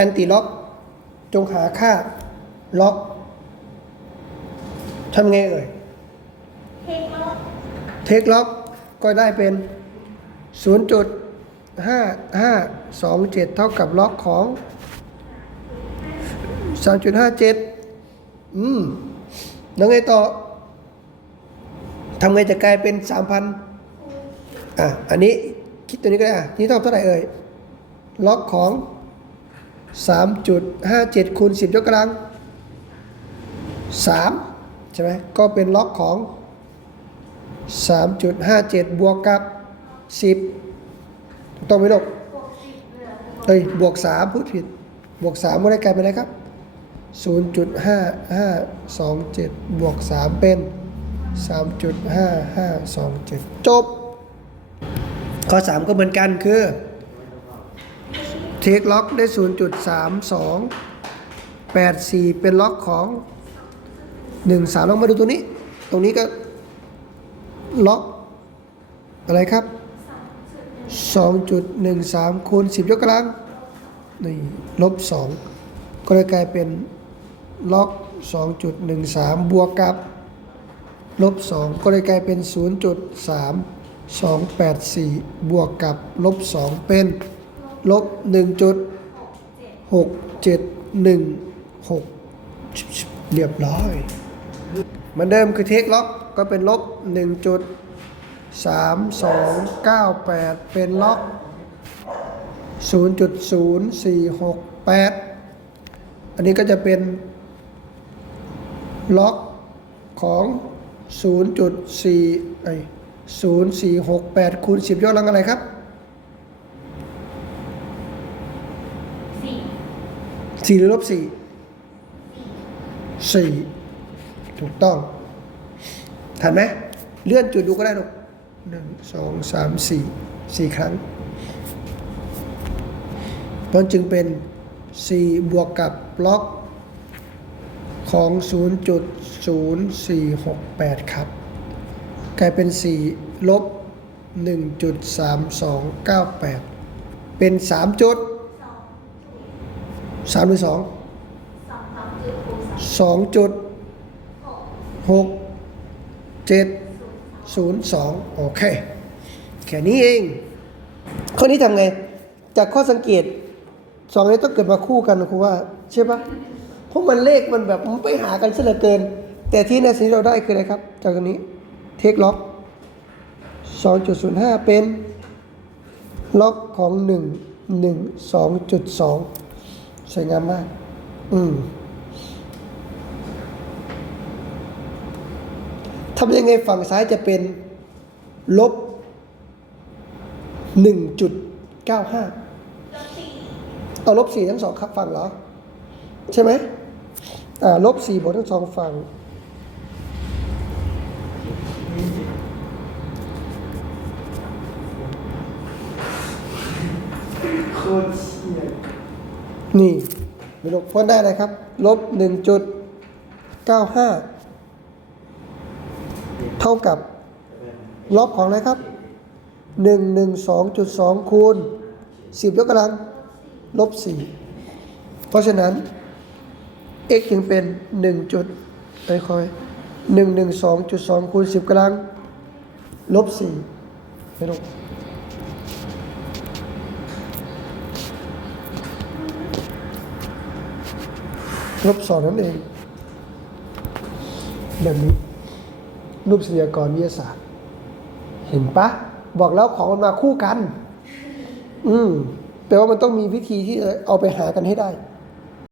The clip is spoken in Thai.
แอนติล็อก จงหาค่าล็อกทำไงเอ่ยเทคล็อกเทคล็อก ก็ได้เป็น 0.5527 เท่ากับล็อกของ 3.57 อืม แล้วไงต่อ ทำไงจะกลายเป็น 3,000 อะ อันนี้คิดตัวนี้ก็ได้อะนี่เท่าเท่าไหร่เอ่ย ล็อกของ 3.57คูณ10 ยกกำลัง 3 ใช่ไหมก็เป็นล็อกของ 3.57 บวกกับ 10 ถูกต้องไหมลูกบวกสิบเหลือเอ้ยบวก 3 พูดผิด บวก 3 ก็ได้กลายเป็นอะไรครับ 0.5527 บวก 3 เป็น 3.5527 จบ ข้อ 3 ก็เหมือนกันคือ เทคล็อกได้ 0.3284 เป็นล็อกของ 1 3ลองมาดูตรงนี้ ตรงนี้ก็ล็อก อะไรครับ 2.13 คูณ 10 ยกกำลังนี่ลบ 2 ก็เลยกลายเป็นล็อก 2.13 บวกกับลบ 2 ก็เลยกลายเป็น 0.3284 บวกกับลบ 2 เป็น ลบ1.6716เรียบร้อยเหมือนเดิมคือเทคล็อกก็เป็นลบ1.3298เป็นล็อก0.0468อันนี้ก็จะเป็นล็อกของ 0.4ไอ้0468คูณ10ยอดกำลังอะไรครับ สี่หรือลบ4 4ถูกต้อง ทันไหมเลื่อนจุดดูก็ได้ลูกหนึ่งสองสามสี่สี่ครั้งมันจึงเป็น 4 บวกกับล็อกของ 0.0468 ครับ กลายเป็น 4 ลบ 1.3298 เป็น 3 จุด สอง3หรือสองสามจุดคูณสาม2จุดศูนย์สองโอเค แค่นี้เอง ข้อนี้ทำไง จากข้อสังเกตสองนี้ต้องเกิดมาคู่กันครูว่า ใช่ปะเพราะมันเลขมันแบบมันไปหากันซะเหลือเกิน แต่ที่ในสิ่งที่เราได้คืออะไรครับ จากตรงนี้เทคล็อก2.05เป็น ล็อกของ1 1 2.2ส สวยงามมาก อืมทำยังไงฝั่งซ้ายจะเป็นลบ1.95ลบสี่เก้าห้าเอาลบ4ทั้งสองครับฝั่งเหรอ ใช่ไหมอ่าลบ4บวกทั้งสองฝั่งโคตรเชี่ย นี่ไม่ลกพ้นได้เลยครับ ลบหนึ่งจุดเก้าห้าเท่ากับลบของอะไรครับหนึ่งหนึ่งสองจุดสองคูณสิบยกกำลัง ลบสี่เพราะฉะนั้น x จึงเป็นหนึ่งจุดคอยหนึ่งหนึ่งสองจุดสองคูณสิบกำลัง ลบสี่ไม่ลบ ลบสองนั่นเองแบบนี้รูปศิลปากรวิทยาศาสตร์ เห็นปะ บอกแล้วของมันมาคู่กัน อืมแปลว่ามันต้องมีวิธีที่จะเอาไปหากันให้ได้